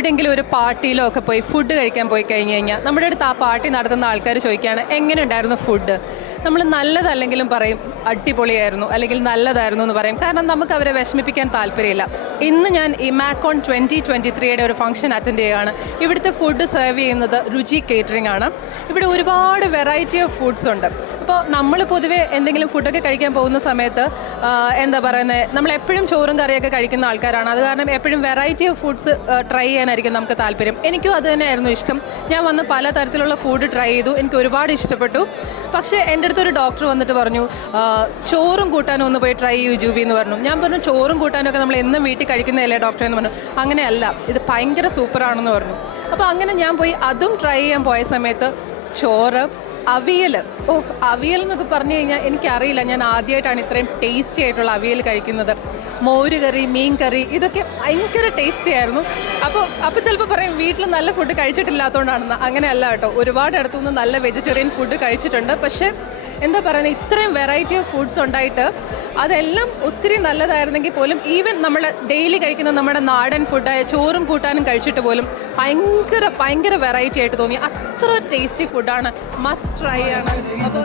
എവിടെയെങ്കിലും ഒരു പാർട്ടിയിലോ ഒക്കെ പോയി ഫുഡ് കഴിക്കാൻ പോയി കഴിഞ്ഞ് കഴിഞ്ഞാൽ നമ്മുടെ അടുത്ത് ആ പാർട്ടി നടത്തുന്ന ആൾക്കാർ ചോദിക്കുകയാണ് എങ്ങനെ ഉണ്ടായിരുന്നു ഫുഡ്. നമ്മൾ നല്ലതല്ലെങ്കിലും പറയും അടിപൊളിയായിരുന്നു അല്ലെങ്കിൽ നല്ലതായിരുന്നു എന്ന് പറയും. കാരണം നമുക്ക് അവരെ വിഷമിപ്പിക്കാൻ താല്പര്യമില്ല. ഇന്ന് ഞാൻ ഇമാക്കോൺ 2023യുടെ ഒരു ഫംഗ്ഷൻ അറ്റൻഡ് ചെയ്യുകയാണ്. ഇവിടുത്തെ ഫുഡ് സെർവ് ചെയ്യുന്നത് രുചി കേറ്ററിംഗ് ആണ്. ഇവിടെ ഒരുപാട് വെറൈറ്റി ഓഫ് ഫുഡ്സ് ഉണ്ട്. അപ്പോൾ നമ്മൾ പൊതുവെ എന്തെങ്കിലും ഫുഡൊക്കെ കഴിക്കാൻ പോകുന്ന സമയത്ത് എന്താ പറയുന്നത്, നമ്മൾ എപ്പോഴും ചോറും കറിയൊക്കെ കഴിക്കുന്ന ആൾക്കാരാണ്. അത് കാരണം എപ്പോഴും വെറൈറ്റി ഓഫ് ഫുഡ്സ് ട്രൈ ചെയ്യാനായിരിക്കും നമുക്ക് താല്പര്യം. എനിക്കും അത് തന്നെയായിരുന്നു ഇഷ്ടം. ഞാൻ വന്ന് പല തരത്തിലുള്ള ഫുഡ് ട്രൈ ചെയ്തു. എനിക്ക് ഒരുപാട് ഇഷ്ടപ്പെട്ടു. പക്ഷേ എൻ്റെ അടുത്തൊരു ഡോക്ടർ വന്നിട്ട് പറഞ്ഞു ചോറും കൂട്ടാനും ഒന്ന് പോയി ട്രൈ ചെയ്യൂ ജൂബി എന്ന് പറഞ്ഞു. ഞാൻ പറഞ്ഞു ചോറും കൂട്ടാനൊക്കെ നമ്മൾ എന്നും വീട്ടിൽ കഴിക്കുന്നതല്ലേ ഡോക്ടർ എന്ന് പറഞ്ഞു. അങ്ങനെയല്ല, ഇത് ഭയങ്കര സൂപ്പറാണെന്ന് പറഞ്ഞു. അപ്പോൾ അങ്ങനെ ഞാൻ പോയി അതും ട്രൈ ചെയ്യാൻ പോയ സമയത്ത് ചോറ്, അവിയൽ, അവിയൽ എന്നൊക്കെ പറഞ്ഞു കഴിഞ്ഞാൽ എനിക്കറിയില്ല, ഞാൻ ആദ്യമായിട്ടാണ് ഇത്രയും ടേസ്റ്റി ആയിട്ടുള്ള അവിയൽ കഴിക്കുന്നത്. മോര് കറി, മീൻ കറി, ഇതൊക്കെ ഭയങ്കര ടേസ്റ്റി ആയിരുന്നു. അപ്പോൾ ചിലപ്പോൾ പറയും വീട്ടിൽ നല്ല ഫുഡ് കഴിച്ചിട്ടില്ലാത്തതുകൊണ്ടാണെന്ന്. അങ്ങനെയല്ല കേട്ടോ, ഒരുപാട് അടുത്തുനിന്ന് നല്ല വെജിറ്റേറിയൻ ഫുഡ് കഴിച്ചിട്ടുണ്ട്. പക്ഷേ എന്താ പറയുന്നത്, ഇത്രയും വെറൈറ്റി ഓഫ് ഫുഡ്സ് ഉണ്ടായിട്ട് അതെല്ലാം ഒത്തിരി നല്ലതായിരുന്നെങ്കിൽ പോലും ഈവൻ നമ്മൾ ഡെയിലി കഴിക്കുന്ന നമ്മുടെ നാടൻ ഫുഡായ ചോറും കൂട്ടാനും കഴിച്ചിട്ട് പോലും ഭയങ്കര വെറൈറ്റി ആയിട്ട് തോന്നി. അത്ര ടേസ്റ്റി ഫുഡാണ്, മസ്റ്റ് ട്രൈ ആണ്. അപ്പോൾ